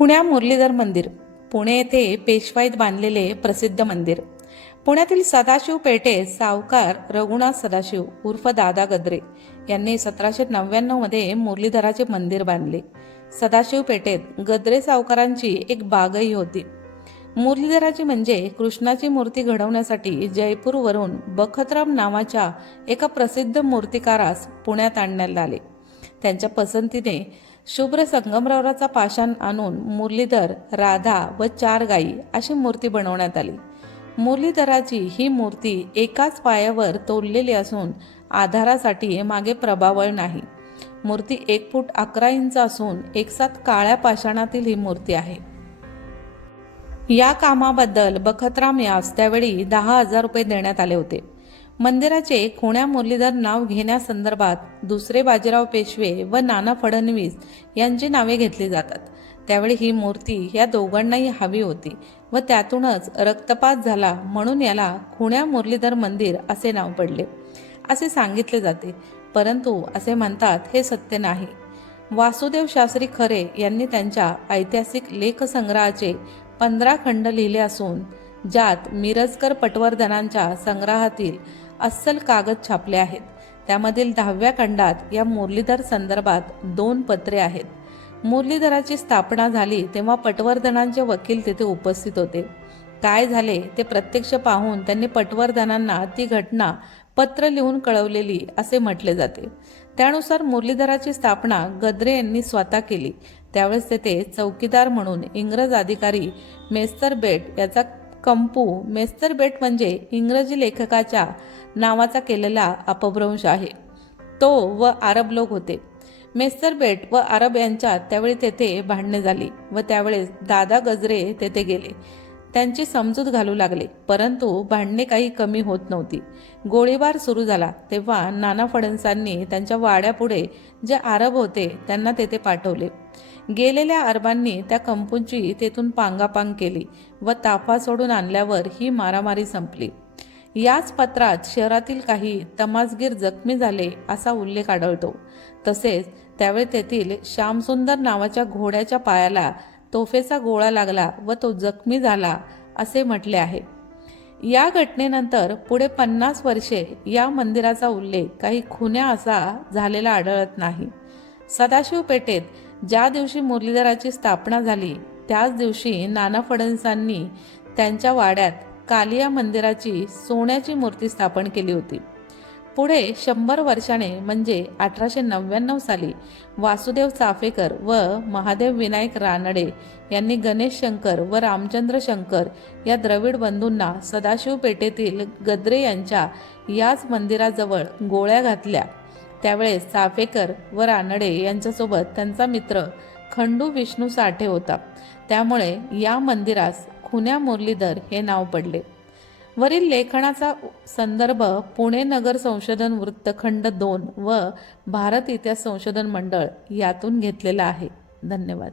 खुण्या मुरलीधर मंदिर पुणे येथे पेशवाईत बांधलेले प्रसिद्ध मंदिर. पुण्यातील सदाशिव पेठेत सावकार रघुनाथ सदाशिव उर्फ दादा गद्रे यांनी सतराशे नव्याण्णवमध्ये मुरलीधराचे मंदिर बांधले. सदाशिव पेठेत गद्रे सावकारांची एक बागही होती. मुरलीधराची म्हणजे कृष्णाची मूर्ती घडवण्यासाठी जयपूरवरून बखतराम नावाच्या एका प्रसिद्ध मूर्तिकारास पुण्यात आणण्यात आले. त्यांच्या पसंतीने शुभ्र संगमरवराचा पाषाण आणून मुरलीधर राधा व चार गायी अशी मूर्ती बनवण्यात आली. मुरलीधराची ही मूर्ती एकाच पायावर तोललेली असून आधारासाठी मागे प्रभावळ नाही. मूर्ती एक फूट अकरा इंच असून एकसाथ काळ्या पाषाणातील ही मूर्ती आहे. या कामाबद्दल बखतराम यास त्यावेळी दहा हजार रुपये देण्यात आले होते. मंदिराचे खुण्या मुरलीधर नाव घेण्यासंदर्भात दुसरे बाजीराव पेशवे व नाना फडणवीस यांची नावे घेतली जातात. त्यावेळी ही मूर्ती या दोघांनाही हवी होती व त्यातूनच रक्तपात झाला म्हणून याला खुण्या मुरलीधर मंदिर असे नाव पडले. असे सांगितले जाते परंतु असे म्हणतात हे सत्य नाही. वासुदेव शास्त्री खरे यांनी त्यांच्या ऐतिहासिक लेखसंग्रहाचे पंधरा खंड लिहिले असून ज्यात मिरजकर पटवर्धनांच्या संग्रहातील अस्सल कागद छापले आहेत. त्यामधील दहाव्या खंडात या मुरलीधर संदर्भात दोन पत्रे आहेत. मुरलीधराची स्थापना झाली तेव्हा पटवर्धनांचे वकील तिथे उपस्थित होते. काय झाले ते प्रत्यक्ष पाहून त्यांनी पटवर्धनांना ती घटना पत्र लिहून कळवलेली असे म्हटले जाते. त्यानुसार मुरलीधराची स्थापना गद्रे यांनी स्वतः केली. त्यावेळेस तेथे चौकीदार म्हणून इंग्रज अधिकारी मेस्तर बेट याचा कंपू मेस्तर बेट म्हणजे इंग्रजी लेखकाच्या नावाचा केलेला अपभ्रंश आहे. तो व अरब लोक होते. मेस्तर बेट व अरब यांच्यात त्यावेळी तेथे भांडणे झाली व त्यावेळेस दादा गजरे तेथे गेले. त्यांची समजूत घालू लागले. परंतु भांडणे काही कमी होत नव्हती. गोळीबार सुरू झाला. तेव्हा नाना फडणसांनी त्यांच्या वाड्यापुढे जे आरब होते त्यांना तेथे पाठवले. गेलेल्या अरबांनी त्या कंपूंची तेथून पांगापांग केली व ताफा सोडून आणल्यावर ही मारामारी संपली. याच पत्रात शहरातील काही तमासगीर जखमी झाले असा उल्लेख आढळतो. तसेच त्यावेळी तेथील श्यामसुंदर नावाच्या घोड्याच्या पायाला तोफेचा गोळा लागला व तो जखमी झाला असे म्हटले आहे. या घटनेनंतर पुढे पन्नास वर्षे या मंदिराचा उल्लेख काही खुन्या असा झालेला आढळत नाही. सदाशिव पेठेत ज्या दिवशी मुरलीधराची स्थापना झाली त्याच दिवशी नाना फडणसांनी त्यांच्या वाड्यात कालिया मंदिराची सोन्याची मूर्ती स्थापन केली होती. पुढे शंभर वर्षाने म्हणजे अठराशे नव्याण्णव साली वासुदेव चाफेकर व महादेव विनायक रानडे यांनी गणेश शंकर व रामचंद्र शंकर या द्रविड बंधूंना सदाशिव पेठेतील गद्रे यांच्या याच मंदिराजवळ गोळ्या घातल्या. त्यावेळेस चाफेकर व रानडे यांच्यासोबत त्यांचा मित्र खंडू विष्णू साठे होता. त्यामुळे या मंदिरास खुन्या मुरलीधर हे नाव पडले. वरील लेखनाचा संदर्भ पुणे नगर संशोधन वृत्तखंड दोन व भारत इतिहास संशोधन मंडळ यातून घेतलेला आहे. धन्यवाद.